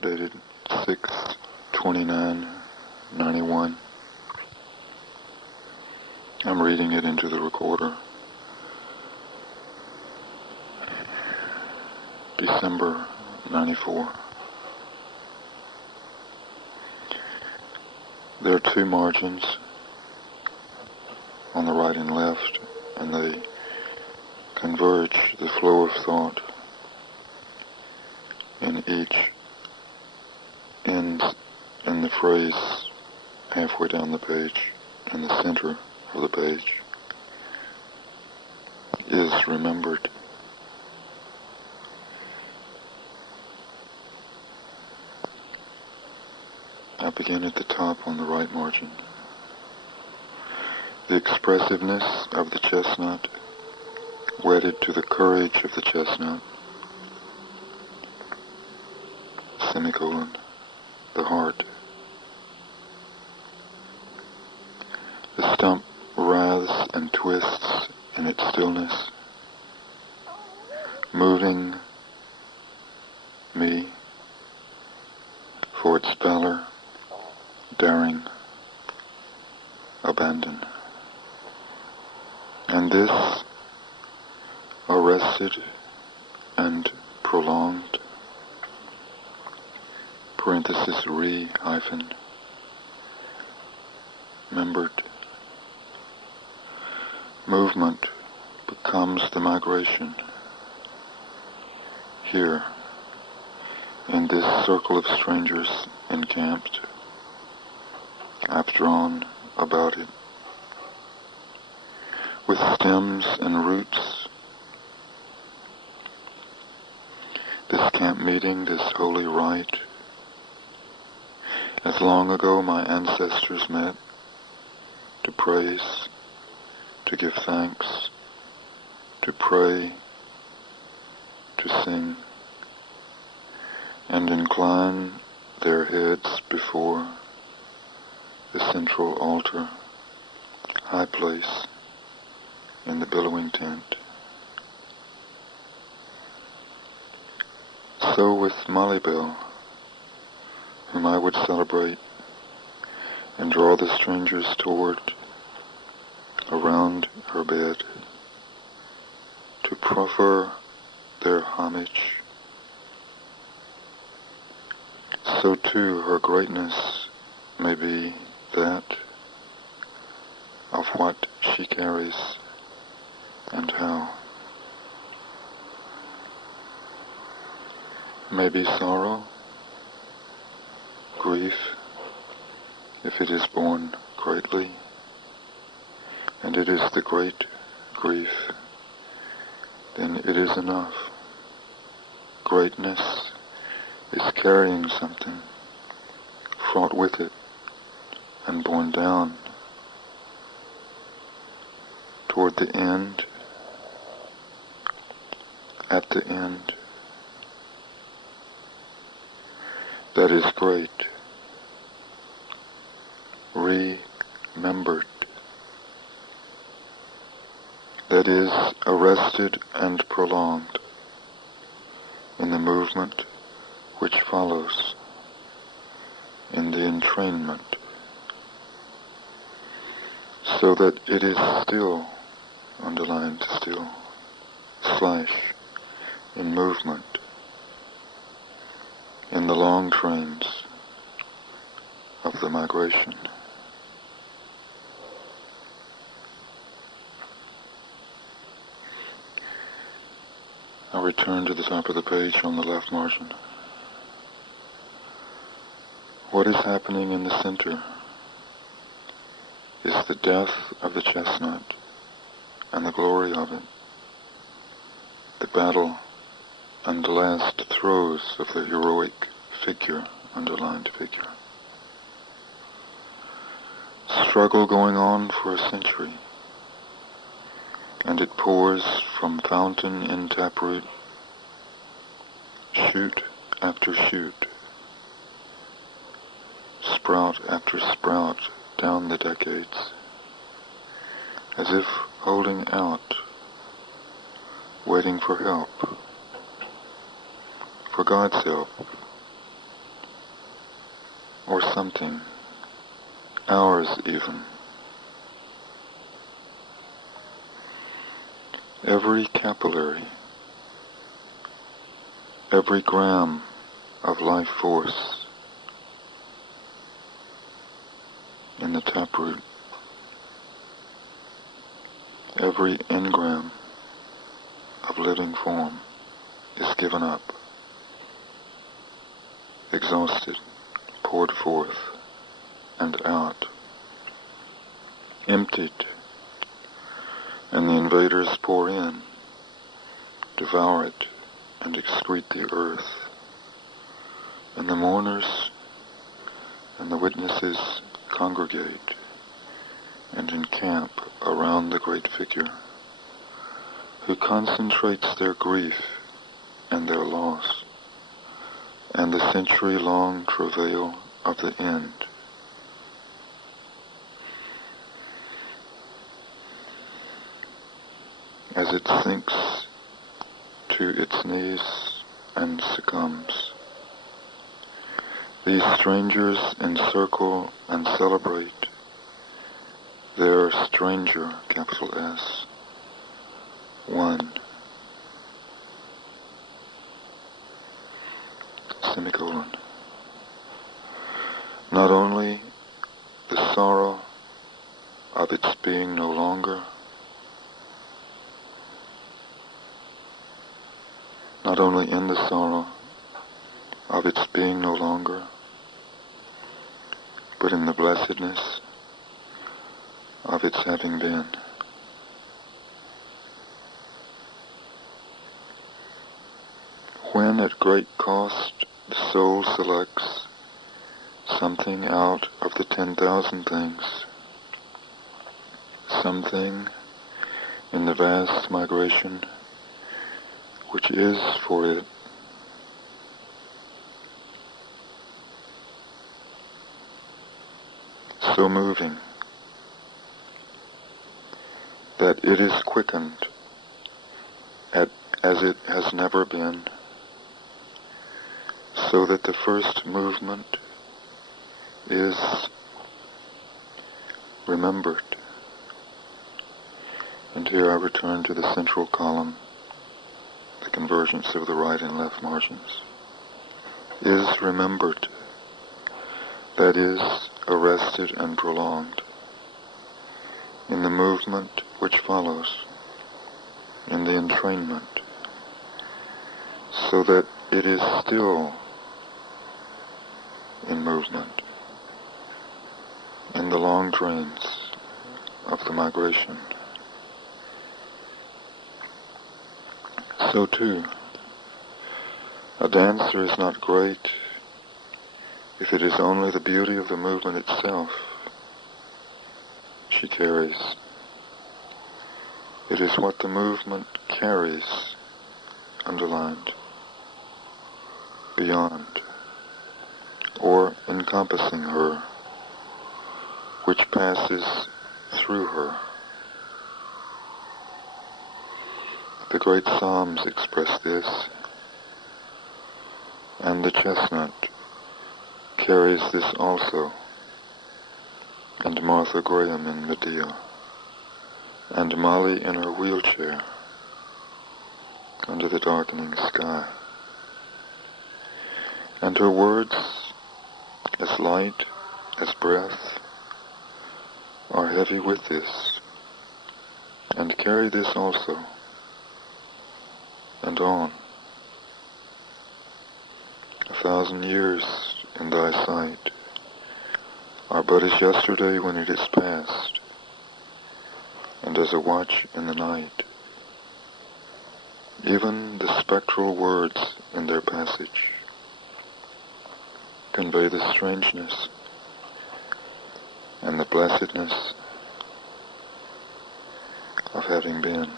dated 6/29/91. I'm reading it into the recorder. December 94. There are two margins on the right and left, and they converge the flow of thought, and each ends in the phrase halfway down the page, in the center of the page, is remembered. I begin at the top on the right margin. The expressiveness of the chestnut, wedded to the courage of the chestnut, semicolon, the heart. The stump writhes and twists in its stillness, moving me for its valor, daring, abandon. And this, arrested and prolonged, parenthesis remembered, movement becomes the migration. Here, in this circle of strangers encamped, I've drawn about it, with stems and roots, this camp meeting, this holy rite. As long ago my ancestors met to praise, to give thanks, to pray, to sing, and incline their heads before the central altar, high place in the billowing tent. So with Molly Bell, whom I would celebrate and draw the strangers toward, around her bed, to proffer their homage. So too her greatness may be that of what she carries and how. Maybe sorrow, grief, if it is borne greatly, and it is the great grief, then it is enough. Greatness is carrying something, fraught with it, and borne down toward the end, at the end. That is great, remembered. That is arrested and prolonged in the movement which follows, in the entrainment, so that it is still, underlined still, / in movement, in the long trains of the migration. I return to the top of the page on the left margin. What is happening in the center is the death of the chestnut and the glory of it, the battle and the last throes of the heroic figure, underlined figure. Struggle going on for a century, and it pours from fountain in taproot, shoot after shoot, sprout after sprout down the decades, as if holding out, waiting for help, for God's help, or something, hours even. Every capillary, every gram of life force in the taproot, every engram of living form is given up, exhausted, poured forth and out, emptied, and the invaders pour in, devour it, and excrete the earth, and the mourners and the witnesses congregate and encamp around the great figure, who concentrates their grief and their loss, and the century-long travail of the end. As it sinks to its knees and succumbs, these strangers encircle and celebrate their stranger, capital S, one, semicolon. Not only the sorrow of its being no longer, not only in the sorrow of its being no longer, but in the blessedness of its having been. When at great cost the soul selects something out of the 10,000 things, something in the vast migration which is for it so moving that it is quickened as it has never been, so that the first movement is remembered. And here I return to the central column, the convergence of the right and left margins, is remembered, that is, arrested and prolonged, in the movement which follows, in the entrainment, so that it is still in movement, in the long trains of the migration. So too, a dancer is not great if it is only the beauty of the movement itself she carries. It is what the movement carries, underlined, beyond, or encompassing her, which passes through her. The great Psalms express this, and the chestnut carries this also, and Martha Graham in Medea, and Molly in her wheelchair under the darkening sky. And her words, as light as breath, are heavy with this, and carry this also, and on. 1,000 years in thy sight are but as yesterday when it is past, and as a watch in the night. Even the spectral words in their passage convey the strangeness and the blessedness of having been.